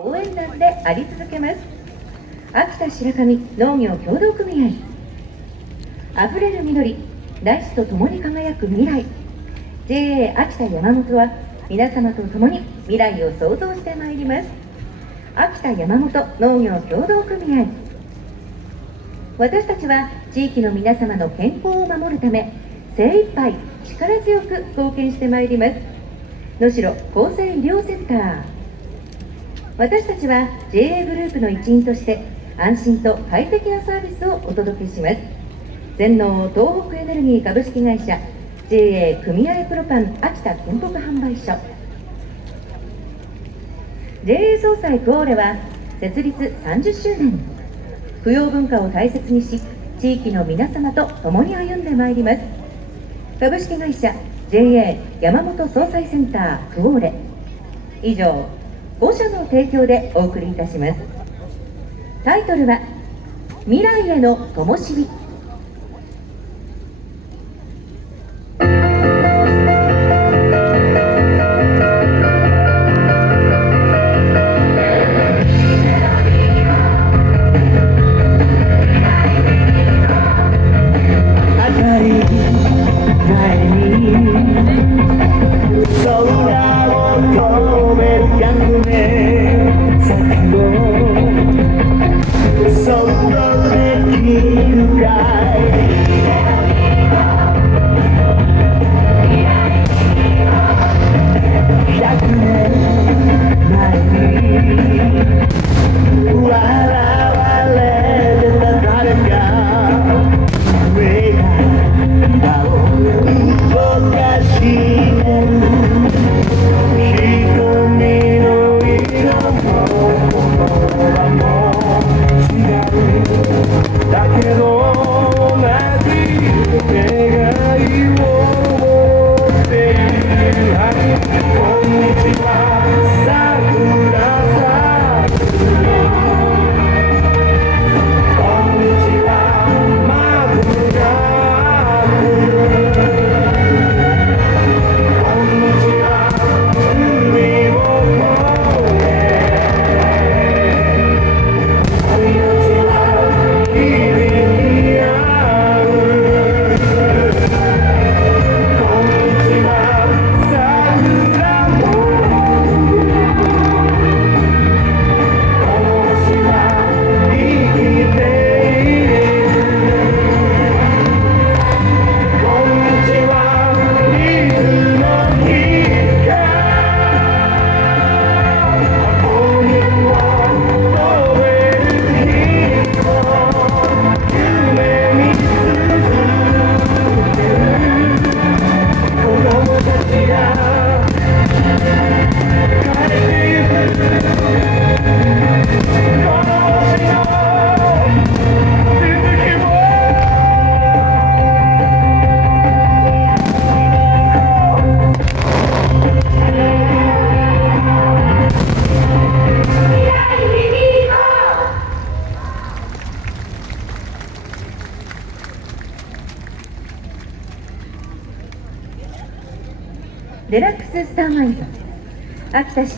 応援団であり続けます。秋田白神農業協同組合。あふれる緑、大地と共に輝く未来。 JA 秋田山本は皆様と共に未来を創造してまいります。秋田山本農業協同組合。私たちは地域の皆様の健康を守るため精一杯力強く貢献してまいります。能代厚生医療センター。私たちは JA グループの一員として安心と快適なサービスをお届けします。全農東北エネルギー株式会社 JA 組合プロパン秋田県北販売所。 JA 総裁クオーレは設立30周年。扶養文化を大切にし地域の皆様と共に歩んでまいります。株式会社 JA 山本総裁センタークオーレ。以上5社の提供でお送りいたします。タイトルは未来への灯火。デラックススターマインド秋田市